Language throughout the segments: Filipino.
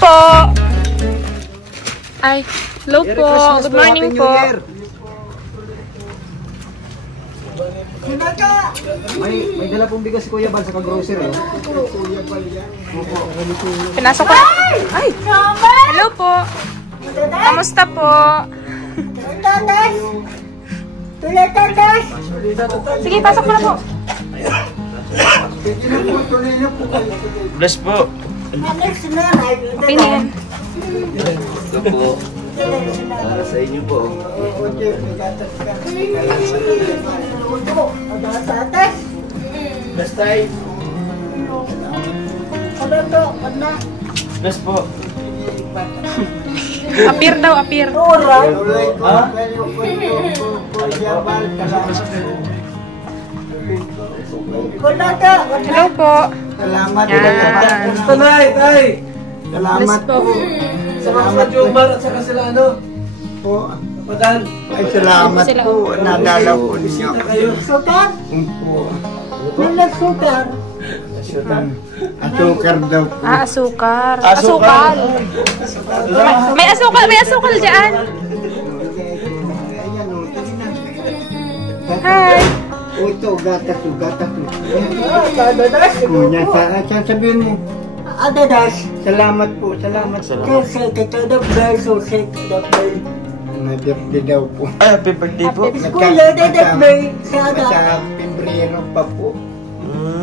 po. Ay, hello po. Good morning po. May dala pong bigas si Kuya Bal sa grocery. Pinasok ko. Ay! Hello po. Kamusta po? Sige, pasok mo na po. Bless po. Opinion. Ito po. Para sa inyo po. Bless tayo. Bless po. Appear daw, appear. Ha? Hello po. Salamat. Yan. Basta na, tay. Salamat po. Sama sa Jumar at saka sila ano. Po. Padan. Ay, salamat po. Nadalaw po ninyo. Bisita kayo. Sukar? Po. May sukar. Asukar daw po. Ah, asukar. Asukal. May asukal dyan. Hi. O ito, gatas. Adadas. Kunya, sasabihin mo. Adadas. Salamat po. Kasi kitadap dahil susi kitadap dahil. Nag-birthday daw po. Ay, happy birthday po. Kuya, dadap dahil. Sada. Sa Pebrero pa po.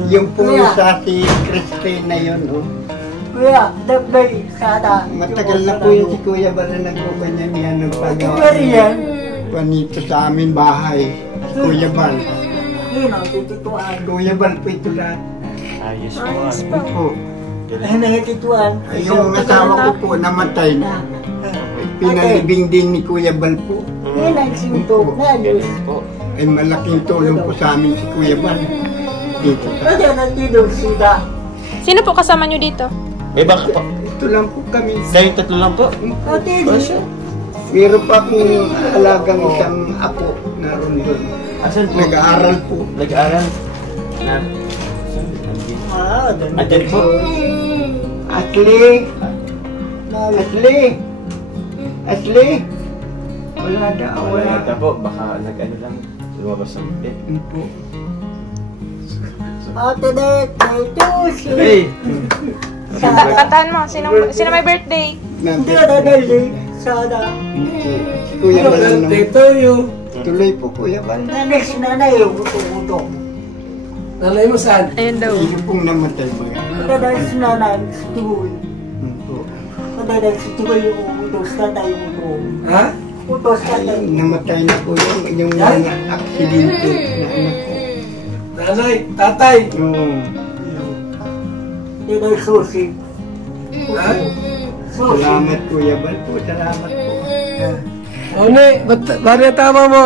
Yung po sa si Christine na yun, oh. Kuya, dadap dahil. Sada. Matagal na po yung si Kuya Bal na nagpapanyamihan ng pagawa. Kuya yan. Panito sa aming bahay. Kuya Bal. Yun ang titutuan. Kuya Bal po ito lahat. Ayos Ano po? Ay, nangitituan. Yung asawa ko po namatay na. Pinalibing din ni Kuya Bal po. Yun ang sintok na. po. Ay malaking tulong po sa amin si Kuya Bal. Dito sa... Kaya nagtidog sida. Sino po kasama nyo dito? May baka po. Ito lang po kami. Kayong tatlo lang po. Katidog. Meron pa akong alagang isang apo na doon. Asan po? Nag-aaral po. Nag-aaral. Na. Andyan po. Ashley! Wala daw, Wala wala. ka po. Baka nag-ano lang. Lumabas ng bit. Ano po? Ate Dek, may tusi. Hey! Kantahan mo. Sino may birthday? Hindi ka dadali. Sada. Si Kuya Bal ano? Dito yung Tuloy po Kuya Bal. Nanex nanay yung uto-uto. nanay mo saan? Ayun daw. Iyo pong namatay mo yan. Kadadal si nanay, si Tigoy. Po. Kadadal si Tigoy yung utos tatay yung uto. Ha? Utos tatay. Namatay na po yung Yan? mga aksidente na anak ko. Nanay, tatay. Oo. Tinay susi. Ha? Susi. Salamat Kuya Bal po. Salamat po. One, ba't tama mo?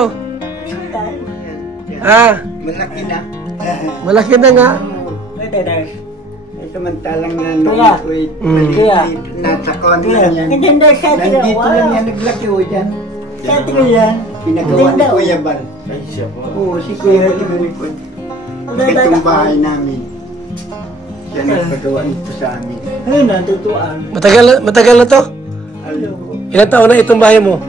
Ha? Malaki na. Malaki na nga. Kadadal. Ay, samantalang na Kuya. po ay Kuya. nasa kon Kaya, lang yan. hindi na sa tigaw. Nandito lang yan naglaki o dyan. Sa tigaw yan. Pinagawa ni Kuya Bal. Ay, siya po. Oo, si Kuya Bal yung likod. Itong bahay namin. Siya nagpagawa nito sa amin. Ayun ang tutuan. Matagal na to? Alam ko, Ilan taon na itong bahay mo?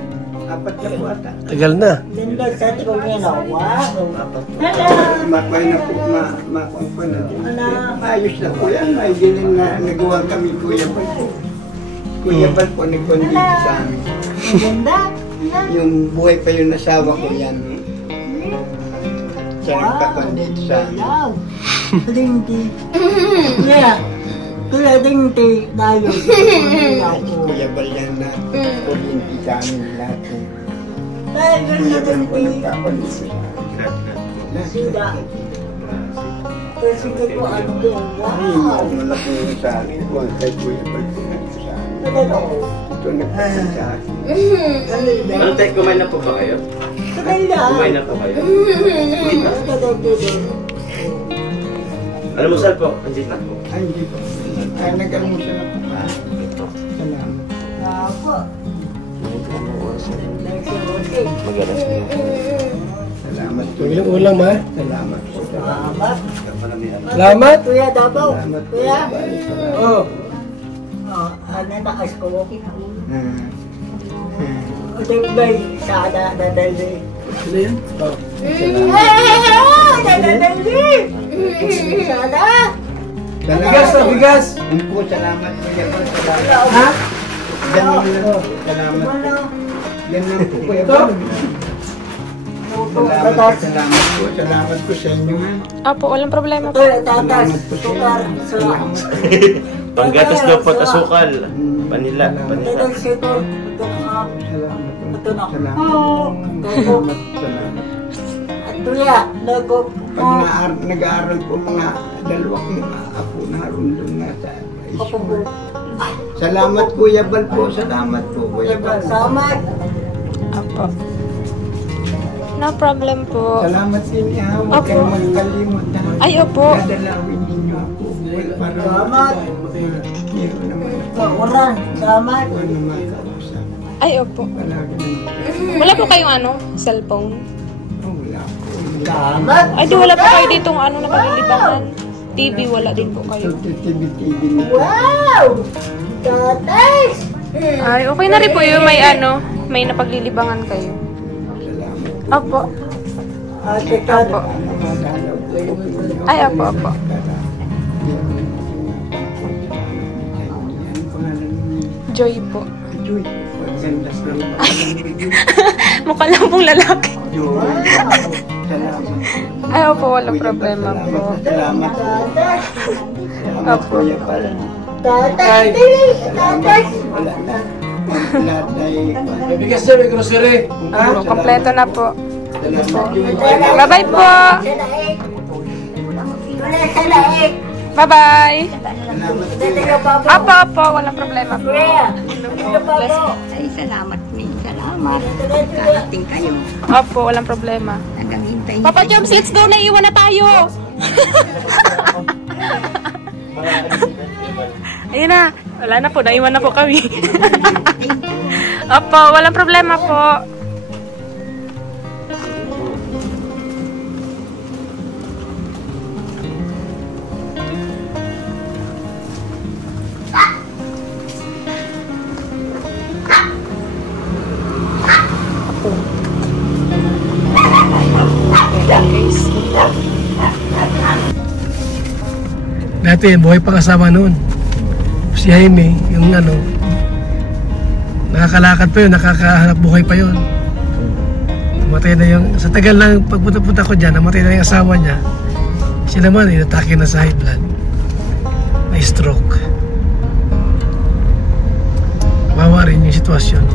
4 na po ata. Tagal na. Ganda sa tigaw niya na. Wow. Hello. Makuha na po, makuha na din. Ala. Maayos na po yan. May din na nagawa kami Kuya Bal po. Kuya Bal po nagkondito sa amin. Ganda. Yung buhay pa yung asawa ko yan. Siya nagkakondito sa amin. Wow. Dingti. Kaya, kaya dingti tayo. Kuya Bal yan na kuryente sa amin lahat. Ay, Kuya ganda Bal po dingti. nagkakondito sa amin. Sida. Kasi ko ano doon. Ay, Wow. malaki yung sa akin. Huwag kay Kuya Bal po nagkakondito sa amin. Ganda. Ito nagkakondito sa akin. Ano tayo, kumain na po ba kayo? Ganda. Kumain na po kayo? Alam mo saan po? Andiyan na po. Ay, hindi po. Ay, nag-almusal na po. Salamat. Ako. Mag-alas po. Salamat po. Ilang ulam ha? Salamat po. Salamat. Salamat. Kuya Dabaw. Kuya. Oh. ano nakas ko. Dagbay, sana nadali. Ano yan? Oh. Nadali! Sana! Bigas na bigas! Po, salamat Kuya Bal. Salamat. Ha? Ganun lang po. Salamat po. Yan lang po Kuya Bal. Salamat po. Salamat po sa inyo. Opo, walang problema po. Tatas, tukar, sa... Panggatas daw po asukal. Panila. Tatas, sito. Salamat po. Ito na. Salamat. Salamat. At tuya, lago. Pag nag-aaral po mga dalawang apo na doon na sa school. Salamat Kuya Bal po. Salamat po Kuya Bal. Salamat. Opo. No problem po. Salamat din niya. Huwag kayong magkalimot na. Ay, opo. Dadalawin ninyo ako. Salamat. Meron naman ako. Kauran, salamat. Wala naman kausap. Ay, opo. Palagi naman. Wala po kayong ano? Cellphone? Wala po. Salamat. Ay, di wala po kayo ditong ano na paglilibangan. TV, wala din po kayo. TV na. Wow! Tatas! Ay, okay na rin po yun. May ano, may napaglilibangan kayo. Salamat. Opo. Ate Opo. Tata. Ay, opo, opo. Joy po. Joy. Pagsandas lang ba? Mukha lang pong lalaki. Joy. Salamat. Ay, opo, walang problema po. Salamat. Salamat Opo. Kuya Bal. Tatas, dili. Tatas. Wala na. Lahat ay... May bigas na, may grocery. Ah, kompleto na po. Salamat Joy. Bye-bye po. Salaik. Wala salaik. Bye-bye. Salamat. Dalaga pa po. Opo, opo, walang problema po. Kuya. Dalaga pa po. Ay, salamat min. Salamat. Dalaga. Karating kayo. Opo, walang problema. Naghihintay. Papa Joms, let's go na. Iwan na tayo. Ayun na. Wala na po. Naiwan na po kami. Opo, walang problema po. Dati, buhay pa kasama noon. Si Jaime, yung ano, nakakalakad pa yun, nakakahanap buhay pa yun. Namatay na yung, sa tagal lang pagpunta-punta ko dyan, namatay na yung asawa niya. Siya naman, inatake na sa high blood. May stroke. Kawawa rin yung sitwasyon.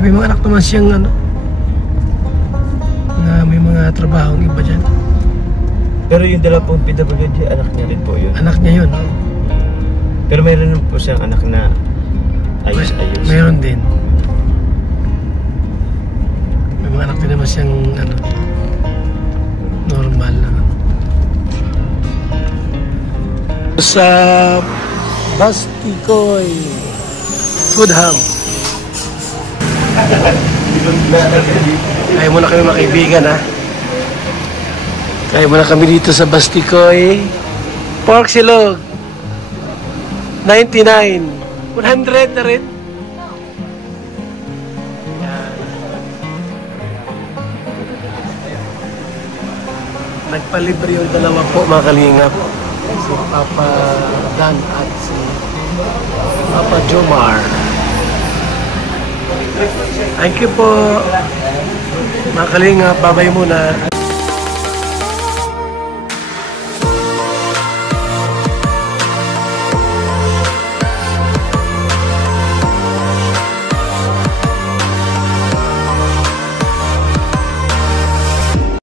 May mga anak naman siyang ano, na may mga trabahong iba dyan. Pero yung dala pong PWD, anak niya rin po yun. Anak niya yun. Pero mayroon po siyang anak na ayos-ayos. Mayroon din. May mga anak din naman siyang ano, normal na. Sa Bastikoy Food Hub. Kaya muna kami mga kaibigan, ha. Kaya muna kami dito sa Bastikoy. Pork silog 99 100 na rin. Yan. Nagpalibre yung dalawa po mga kalingap. Si Papa Dan at si Papa Jomar. Thank you po mga kalingap. Babay muna.